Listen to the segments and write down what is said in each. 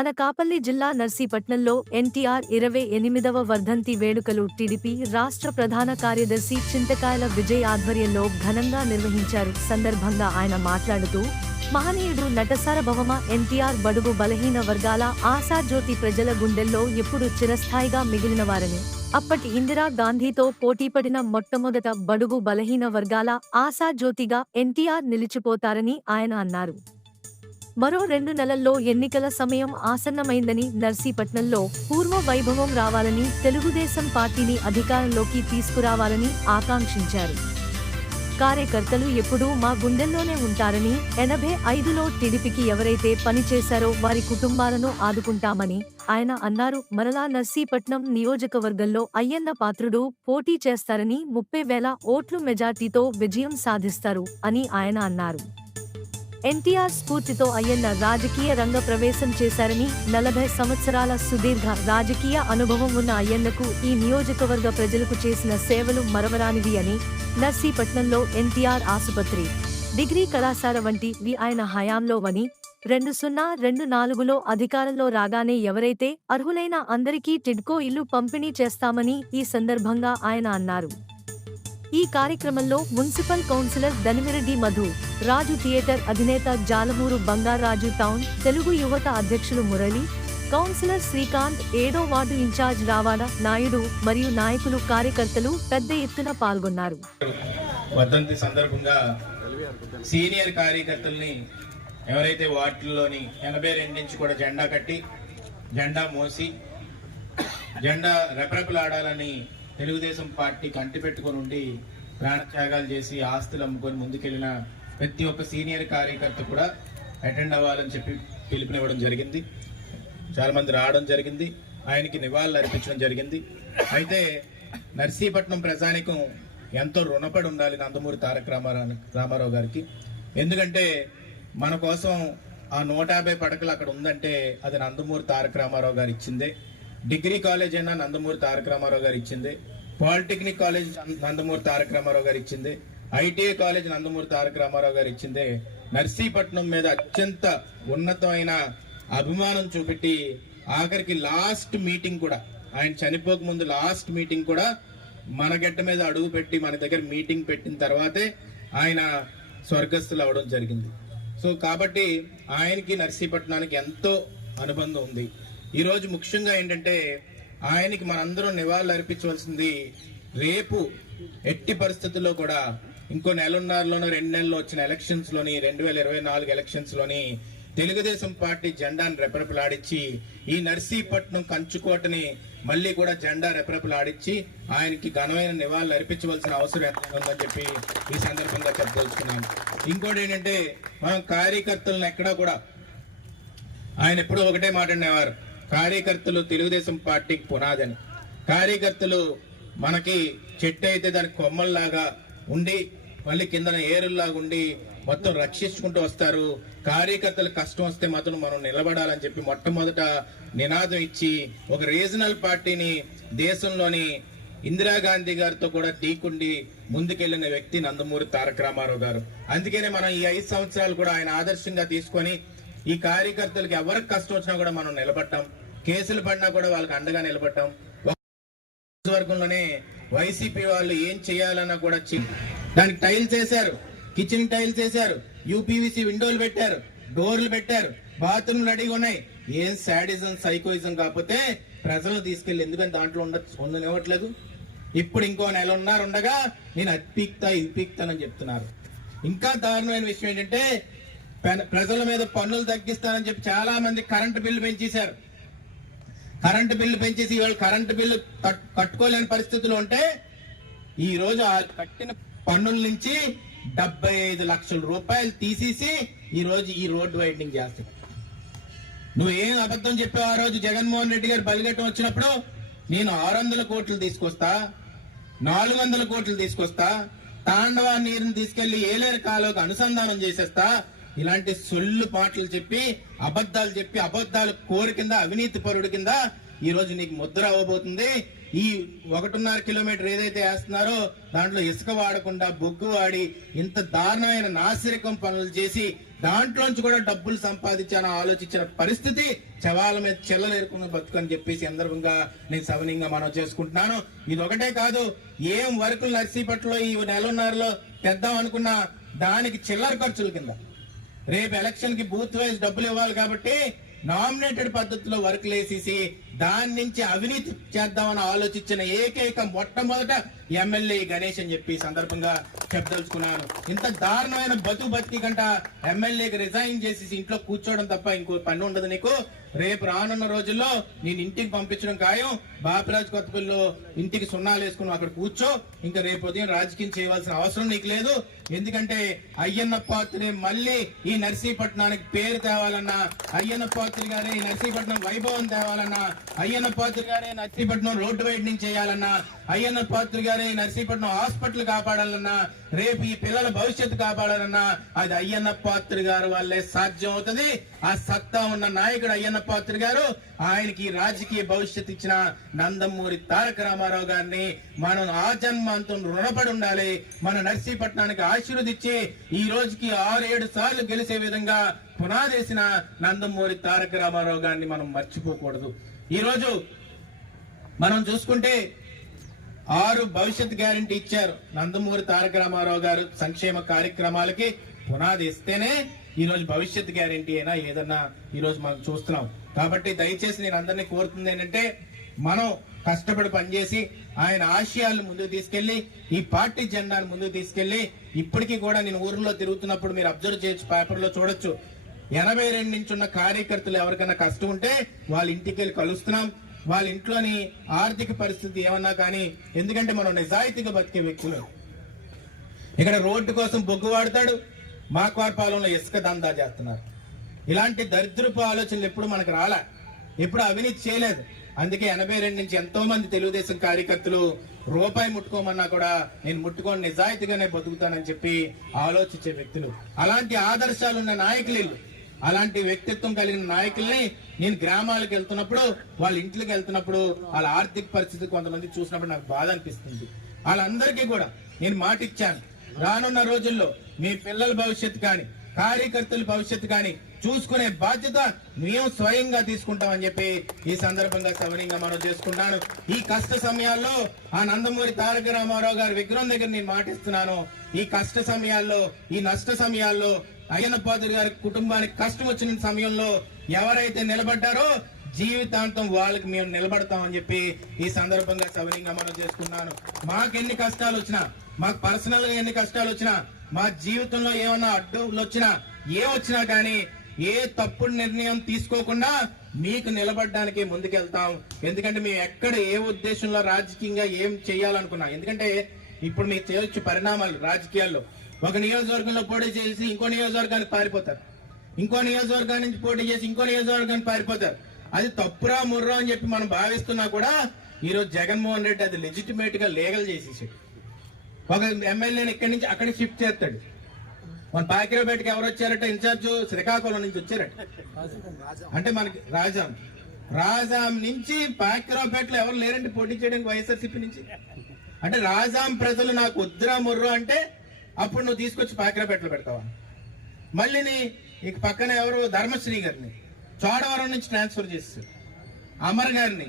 అనకాపల్లి జిల్లా నర్సీపట్నంలో ఎన్టీఆర్ 28వ వర్ధంతి వేడుకలు టీడీపీ రాష్ట్ర ప్రధాన కార్యదర్శి చింతకాయల విజయ్ ఆధ్వర్యంలో ఘనంగా నిర్వహించారు. సందర్భంగా ఆయన మాట్లాడుతూ, మహనీయుడు నటసార్వభౌమ ఎన్టీఆర్ బడుగు బలహీన వర్గాల ఆశాజ్యోతి ప్రజల గుండెల్లో ఎప్పుడు చిరస్థాయిగా మిగిలినవారని, అప్పటి ఇందిరా గాంధీతో పోటీపడిన మొట్టమొదట బడుగు బలహీన వర్గాల ఆశాజ్యోతిగా ఎన్టీఆర్ నిలిచిపోతారని ఆయన అన్నారు. మరో 2 నెలల్లో ఎన్నికల సమయం ఆసన్నమైందని, నర్సీపట్నంలో పూర్వ వైభవం రావాలని, తెలుగుదేశం పార్టీని అధికారంలోకి తీసుకురావాలని ఆకాంక్షించారు. కార్యకర్తలు ఎప్పుడూ మా గుండెల్లోనే ఉంటారని, 85లో టీడీపీకి ఎవరైతే పనిచేశారో వారి కుటుంబాలను ఆదుకుంటామని ఆయన అన్నారు. మరలా నర్సీపట్నం నియోజకవర్గంలో అయ్యన్న పాత్రుడు పోటీ చేస్తారని, 30,000 ఓట్ల మెజార్టీతో విజయం సాధిస్తారు అని ఆయన అన్నారు. ఎన్టీఆర్ స్ఫూర్తితో అయ్యన్న రాజకీయ రంగ ప్రవేశం చేశారని, 40 సంవత్సరాల సుదీర్ఘ రాజకీయ అనుభవం ఉన్న అయ్యన్నకు ఈ నియోజకవర్గ ప్రజలకు చేసిన సేవలు మరవరానివి అని, నర్సీపట్నంలో ఎన్టీఆర్ ఆసుపత్రి, డిగ్రీ కళాశాల వంటివి ఆయన హయాంలోవని, 2024లో అధికారంలో రాగానే ఎవరైతే అర్హులైన అందరికీ టిడ్కో ఇల్లు పంపిణీ చేస్తామని ఈ సందర్భంగా ఆయన అన్నారు. ఈ కార్యక్రమంలో మున్సిపల్ కౌన్సిలర్ దనిమిరెడ్డి మధు, రాజు థియేటర్ అధినేత జాలమూరు బంగారాజు, టౌన్ తెలుగు యువత అధ్యక్షులు మురళి, కౌన్సిలర్ శ్రీకాంత్, 7వ వార్డు ఇన్ఛార్జ్ రావాడ నాయుడు మరియు నాయకులు, కార్యకర్తలు పెద్ద ఎత్తున పాల్గొన్నారు. వర్ధంతి సందర్భంగా సీనియర్ కార్యకర్తల్ని ఎవరైతే వార్డుల్లోని 82 నుంచి కూడా జెండా కట్టి, జెండా మోసి, జెండా రెపరెపలాడాలని తెలుగుదేశం పార్టీ కంటి పెట్టుకుని ఉండి ప్రాణత్యాగాలు చేసి ఆస్తులు అమ్ముకొని ముందుకెళ్లిన ప్రతి ఒక్క సీనియర్ కార్యకర్త కూడా అటెండ్ అవ్వాలని చెప్పి పిలుపునివ్వడం జరిగింది. చాలా మంది రావడం జరిగింది, ఆయనకి నివాళులు అర్పించడం జరిగింది. అయితే నర్సీపట్నం ప్రజానికం ఎంతో రుణపడి ఉండాలి నందమూరి తారక రామారావు గారికి. ఎందుకంటే మన కోసం ఆ 150 పడకలు అక్కడ ఉందంటే అది నందమూరి తారక రామారావు గారు ఇచ్చిందే. డిగ్రీ కాలేజ్ అయినా నందమూరి తారక రామారావు గారు ఇచ్చిందే, పాలిటెక్నిక్ కాలేజ్ నందమూరి తారక రామారావు గారు ఇచ్చిందే, ఐటీఐ కాలేజ్ నందమూరి తారక రామారావు గారు ఇచ్చిందే. నర్సీపట్నం మీద అత్యంత ఉన్నతమైన అభిమానం చూపెట్టి ఆఖరికి లాస్ట్ మీటింగ్ కూడా, ఆయన చనిపోక ముందు లాస్ట్ మీటింగ్ కూడా మన గడ్డ మీద అడుగు పెట్టి మన దగ్గర మీటింగ్ పెట్టిన తర్వాతే ఆయన స్వర్గస్థులు అవడం జరిగింది. సో కాబట్టి ఆయనకి నర్సీపట్నానికి ఎంతో అనుబంధం ఉంది. ఈరోజు ముఖ్యంగా ఏంటంటే ఆయనకి మనందరం నివాళులు అర్పించవలసింది. రేపు ఎట్టి పరిస్థితుల్లో కూడా ఇంకో 1.5 2 నెలల్లో వచ్చిన ఎలక్షన్స్ లోని 2024 ఎలక్షన్స్ లోని తెలుగుదేశం పార్టీ జెండాను రెపరెపలాడించి ఈ నర్సీపట్నం కంచుకోటని మళ్ళీ కూడా జెండా రెపరెపలాడించి ఆయనకి ఘనమైన నివాళులు అర్పించవలసిన అవసరం ఎంత ఉందని చెప్పి ఈ సందర్భంగా చెప్పదలుచుకున్నాను. ఇంకోటి ఏంటంటే మనం కార్యకర్తలను ఎక్కడా కూడా, ఆయన ఎప్పుడూ ఒకటే మాట్లాడినవారు, కార్యకర్తలు తెలుగుదేశం పార్టీకి పునాదని. కార్యకర్తలు మనకి చెట్టు అయితే దానికి కొమ్మల్లాగా ఉండి మళ్ళీ కిందన ఏరుల్లాగా ఉండి మొత్తం రక్షించుకుంటూ వస్తారు. కార్యకర్తలు కష్టం వస్తే మాత్రం మనం నిలబడాలని చెప్పి మొట్టమొదట నినాదం ఇచ్చి ఒక రీజనల్ పార్టీని దేశంలోని ఇందిరాగాంధీ గారితో కూడా ఢీకుండి ముందుకెళ్లిన వ్యక్తి నందమూరి తారక రామారావు గారు. అందుకనే మనం ఈ 5 సంవత్సరాలు కూడా ఆయన ఆదర్శంగా తీసుకొని ఈ కార్యకర్తలకు ఎవరికి కష్టం వచ్చినా కూడా మనం నిలబడ్డాం, కేసులు పడినా కూడా వాళ్ళకి అండగా నిలబడ్డాం. వర్గంలోనే వైసీపీ వాళ్ళు ఏం చేయాలన్నా కూడా దానికి టైల్స్ వేశారు, కిచెన్ టైల్స్ వేశారు, యూపీవీసీ విండోలు పెట్టారు, డోర్లు పెట్టారు, బాత్రూమ్లు రెడీగా ఉన్నాయి. ఏం సాడిజం సైకోయిజం కాకపోతే ప్రజలను తీసుకెళ్లి ఎందుకని దాంట్లో ఉండనివ్వట్లేదు. ఇప్పుడు ఇంకో 1 నెల ఉండగా నేను అది పీక్తా ఇది పీక్తానని చెప్తున్నారు. ఇంకా దారుణమైన విషయం ఏంటంటే ప్రజల మీద పన్నులు తగ్గిస్తానని చెప్పి చాలా మంది కరెంటు బిల్లు పెంచేశారు. కరెంటు బిల్లు పెంచేసి ఇవాళ కరెంటు బిల్లు కట్టుకోలేని పరిస్థితులు ఉంటే ఈ రోజు ఆ కట్టిన పన్నుల నుంచి 75 లక్షల రూపాయలు తీసేసి ఈ రోజు ఈ రోడ్డు వైడనింగ్ చేస్తారు. నువ్వేం అబద్ధం చెప్పావు ఆ రోజు జగన్మోహన్ రెడ్డి గారు బలిగట్టం వచ్చినప్పుడు? నేను 600 కోట్లు తీసుకొస్తా, 400 కోట్లు తీసుకొస్తా, తాండవా నీరుని తీసుకెళ్లి ఏలేరు కాలువకు అనుసంధానం చేసేస్తా, ఇలాంటి సొల్లు పాటలు చెప్పి అబద్ధాలు కోరి కింద అవినీతి పరుడు కింద ఈ రోజు నీకు ముద్ర అవ్వబోతుంది. ఈ 1.5 కిలోమీటర్ ఏదైతే వేస్తున్నారో దాంట్లో ఇసుక వాడకుండా బొగ్గు వాడి ఇంత దారుణమైన నాసిరకం పనులు చేసి దాంట్లోంచి కూడా డబ్బులు సంపాదించాలని ఆలోచించిన పరిస్థితి చవాల మీద చెల్లలేరుకున్న బతుకని చెప్పేసి సందర్భంగా నేను సవనీయంగా మనం చేసుకుంటున్నాను. ఇది ఒకటే కాదు, ఏం వర్కులు నర్సీపట్నంలో ఈ నెలన్నరలో తెద్దాం అనుకున్నా దానికి చిల్లర ఖర్చుల కింద రేపు ఎలక్షన్ కి బూత్ వైజ్ డబ్బులు ఇవ్వాలి కాబట్టి నామినేటెడ్ పద్ధతిలో వర్క్లు వేసేసి దాని నుంచి అవినీతి చేద్దామని ఆలోచించిన ఏకైక మొట్టమొదట ఎమ్మెల్యే గణేష్ అని చెప్పి సందర్భంగా చెప్పదలుచుకున్నాను. ఇంత దారుణమైన బతికి గంట ఎమ్మెల్యేకి రిజైన్ చేసి ఇంట్లో కూర్చోవడం తప్ప ఇంకో పని ఉండదు నీకు. రేపు రానున్న రోజుల్లో నేను ఇంటికి పంపించడం ఖాయం. బాపిరాజు కొత్తపల్లిలో ఇంటికి సున్నాలు వేసుకుని అక్కడ కూర్చో. ఇంకా రేపు ఉదయం రాజకీయం చేయవలసిన అవసరం నీకు లేదు. ఎందుకంటే అయ్యన్న పాత్రే మళ్ళీ ఈ నర్సీపట్నానికి పేరు తేవాలన్నా, అయ్యన్న పాత్రి గారే ఈ నర్సీపట్నం వైభవం తేవాలన్నా, అయ్యన్న పాత్రి గారే నర్సీపట్నం రోడ్డు వైడనింగ్ చేయాలన్నా, అయ్యన్న పాత్రి గారే నర్సీపట్నం హాస్పిటల్ కాపాడాలన్నా, రేపు ఈ పిల్లల భవిష్యత్తు కాపాడాలన్నా అది అయ్యన్న పాత్రి గారు వల్లే సాధ్యం అవుతుంది. ఆ సత్తా ఉన్న నాయకుడు అయ్యన్న పాత్రి గారు. ఆయనకి రాజకీయ భవిష్యత్తు ఇచ్చిన నందమూరి తారక రామారావు గారిని మనం ఆజన్మాంతం రుణపడి ఉండాలి. మన నర్సీపట్నానికి ఆశీర్వదించి ఈ రోజుకి 6-7 సార్లు గెలిచే విధంగా పునాదేసిన నందమూరి తారక రామారావు గారిని మనం మర్చిపోకూడదు. ఈ రోజు మనం చూసుకుంటే 6 భవిష్యత్ గ్యారంటీ ఇచ్చారు నందమూరి తారక రామారావు గారు. సంక్షేమ కార్యక్రమాలకి పునాది ఇస్తేనే ఈ రోజు భవిష్యత్ గ్యారంటీ అయినా ఏదన్నా ఈ రోజు మనం చూస్తున్నాం. కాబట్టి దయచేసి నేను అందరినీ కోరుతుంది ఏంటంటే మనం కష్టపడి పనిచేసి ఆయన ఆశయాలను ముందుకు తీసుకెళ్లి ఈ పార్టీ జెండాను ముందుకు తీసుకెళ్లి ఇప్పటికీ కూడా నేను ఊర్లో తిరుగుతున్నప్పుడు మీరు అబ్జర్వ్ చేయొచ్చు, పేపర్లో చూడొచ్చు, 82 నుంచి ఉన్న కార్యకర్తలు ఎవరికైనా కష్టం ఉంటే వాళ్ళ ఇంటికి వెళ్ళి కలుస్తున్నాం. వాళ్ళ ఇంట్లోని ఆర్థిక పరిస్థితి ఏమన్నా కానీ, ఎందుకంటే మనం నిజాయితీగా బతికే వ్యక్తులు. ఇక్కడ రోడ్డు కోసం బొగ్గు వాడతాడు, మా కోరపాలెంలో ఇసుక దందా చేస్తున్నారు. ఇలాంటి దరిద్రపు ఆలోచనలు ఎప్పుడు మనకు రాలే, ఎప్పుడు అవినీతి చేయలేదు. అందుకే 82 నుంచి ఎంతో మంది తెలుగుదేశం కార్యకర్తలు రూపాయి ముట్టుకోమన్నా కూడా నేను ముట్టుకొని నిజాయితీగానే బతుకుతానని చెప్పి ఆలోచించే వ్యక్తులు. అలాంటి ఆదర్శాలు ఉన్న నాయకులు, అలాంటి వ్యక్తిత్వం కలిగిన నాయకుల్ని నేను గ్రామాలకు వెళ్తున్నప్పుడు, వాళ్ళ ఇంట్లోకి వెళ్తున్నప్పుడు వాళ్ళ ఆర్థిక పరిస్థితి కొంతమంది చూసినప్పుడు నాకు బాధ అనిపిస్తుంది. వాళ్ళందరికీ కూడా నేను మాట ఇచ్చాను, రానున్న రోజుల్లో మీ పిల్లల భవిష్యత్తు కానీ కార్యకర్తల భవిష్యత్తు కానీ చూసుకునే బాధ్యత మేము స్వయంగా తీసుకుంటామని చెప్పి ఈ సందర్భంగా సవనీయంగా మనం చేసుకుంటాను. ఈ కష్ట సమయాల్లో ఆ నందమూరి తారక రామారావు గారి విగ్రహం దగ్గర నేను మాటిస్తున్నాను, ఈ కష్ట సమయాల్లో, ఈ నష్ట సమయాల్లో అయ్యన్న పాత్రి గారి కుటుంబానికి కష్టం వచ్చిన సమయంలో ఎవరైతే నిలబడ్డారో జీవితాంతం వాళ్ళకి మేము నిలబడతామని చెప్పి ఈ సందర్భంగా సవనీయంగా మనం చేసుకున్నాను. మాకెన్ని కష్టాలు వచ్చినా, మాకు పర్సనల్ గా ఎన్ని కష్టాలు వచ్చినా, మా జీవితంలో ఏమన్నా అడ్డులు వచ్చినా, వచ్చినా కానీ ఏ తప్పుడు నిర్ణయం తీసుకోకుండా మీకు నిలబడడానికి ముందుకెళ్తాం. ఎందుకంటే మేము ఎక్కడ ఏ ఉద్దేశంలో రాజకీయంగా ఏం చేయాలనుకున్నా, ఎందుకంటే ఇప్పుడు మీకు చేయొచ్చు పరిణామాలు రాజకీయాల్లో. ఒక నియోజకవర్గంలో పోటీ చేసి ఇంకో నియోజకవర్గానికి పారిపోతారు, ఇంకో నియోజకవర్గాన్ని నుంచి పోటీ చేసి ఇంకో నియోజకవర్గానికి పారిపోతారు. అది తప్పురా ముర్రా అని చెప్పి మనం భావిస్తున్నా కూడా ఈరోజు జగన్మోహన్ రెడ్డి అది లెజిటిమేట్ గా లీగల్ చేసేసాడు. ఒక ఎమ్మెల్యేని ఇక్కడి నుంచి అక్కడికి షిఫ్ట్ చేస్తాడు. మన పాకిరాపేటకి ఎవరు వచ్చారట, ఇన్ఛార్జ్ శ్రీకాకుళం నుంచి వచ్చారట. అంటే మనకి రాజాం నుంచి పాకిరాపేటలో ఎవరు లేరంటే పోటీ చేయడానికి వైఎస్ఆర్సీపీ నుంచి. అంటే రాజాం ప్రజలు నాకు వద్దురా ముర్రు అంటే అప్పుడు నువ్వు తీసుకొచ్చి పాకిరాపేటలో పెడతావా? మళ్ళీ ఇక పక్కన ఎవరు ధర్మశ్రీ గారిని చోడవరం నుంచి ట్రాన్స్ఫర్ చేస్తారు, అమర్ గారిని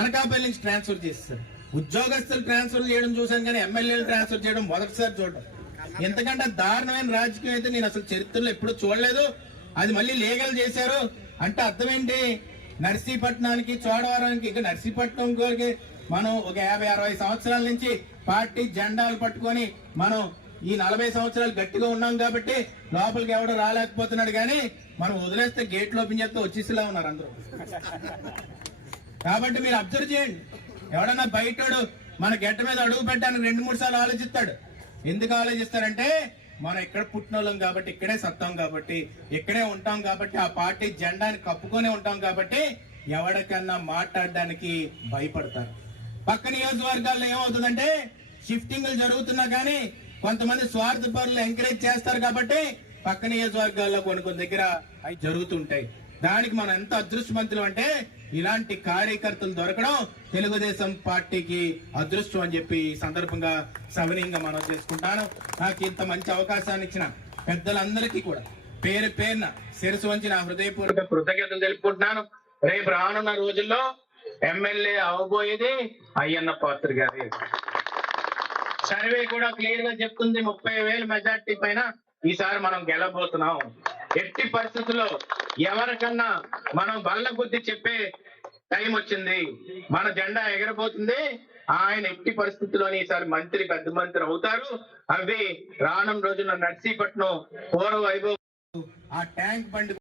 అనకాపల్లి నుంచి ట్రాన్స్ఫర్ చేస్తారు. ఉద్యోగస్తులు ట్రాన్స్ఫర్ చేయడం చూసాను కానీ ఎమ్మెల్యేలు ట్రాన్స్ఫర్ చేయడం మొదటిసారి చూడడం. ఎంతకంటే దారుణమైన రాజకీయం అయితే నేను అసలు చరిత్రలో ఎప్పుడూ చూడలేదు. అది మళ్ళీ లీగల్ చేశారు అంటే అర్థం ఏంటి? నర్సీపట్నానికి చోడవరానికి, ఇక నర్సీపట్నం గారికి మనం ఒక 50-60 సంవత్సరాల నుంచి పార్టీ జెండాలు పట్టుకొని మనం ఈ 40 సంవత్సరాలు గట్టిగా ఉన్నాం కాబట్టి లోపలికి ఎవడో రాలేకపోతున్నాడు. కానీ మనం వదిలేస్తే గేట్లు ఓపెన్ చేస్తే వచ్చేసిలా ఉన్నారు అందరూ. కాబట్టి మీరు అబ్జర్వ్ చేయండి, ఎవడన్నా బయటోడు మన గెట్ట మీద అడుగు పెట్టడానికి 2-3 సార్లు ఆలోచిస్తాడు. ఎందుకు ఆలోచిస్తారంటే మనం ఇక్కడ పుట్టినోళ్ళం కాబట్టి, ఇక్కడే సత్తాం కాబట్టి, ఇక్కడే ఉంటాం కాబట్టి, ఆ పార్టీ జెండాని కప్పుకొని ఉంటాం కాబట్టి ఎవరికన్నా మాట్లాడడానికి భయపడతారు. పక్క నియోజకవర్గాల్లో ఏమవుతుందంటే షిఫ్టింగ్లు జరుగుతున్నా కానీ కొంతమంది స్వార్థ పరులు ఎంకరేజ్ చేస్తారు కాబట్టి పక్క నియోజకవర్గాల్లో కొన్ని దగ్గర అవి జరుగుతుంటాయి. దానికి మనం ఎంత అదృష్టవంతులు అంటే ఇలాంటి కార్యకర్తలు దొరకడం తెలుగుదేశం పార్టీకి అదృష్టం అని చెప్పి ఈ సందర్భంగా సవినీయంగా మనం చేసుకుంటాను. నాకు ఇంత మంచి అవకాశాన్ని ఇచ్చిన పెద్దలందరికీ కూడా పేరు పేరున శిరసు వంచి నా హృదయపూర్వక కృతజ్ఞతలు తెలుపుకుంటున్నాను. రేపు రానున్న రోజుల్లో ఎమ్మెల్యే అవబోయేది అయ్యన్న పాత్ర గారి. సర్వే కూడా క్లియర్ గా చెప్తుంది 30,000 మెజార్టీ పైన ఈసారి మనం గెలవబోతున్నాం. ఎట్టి పరిస్థితుల్లో ఎవరికన్నా మనం బల్ల బుద్ధి చెప్పే టైం వచ్చింది. మన జెండా ఎగరబోతుంది. ఆయన ఎట్టి పరిస్థితుల్లోని ఈసారి మంత్రి, పెద్ద మంత్రి అవుతారు. అవి రానున్న రోజుల్లో నర్సీపట్నం పూర్వ వైభవం ఆ ట్యాంక్ బండి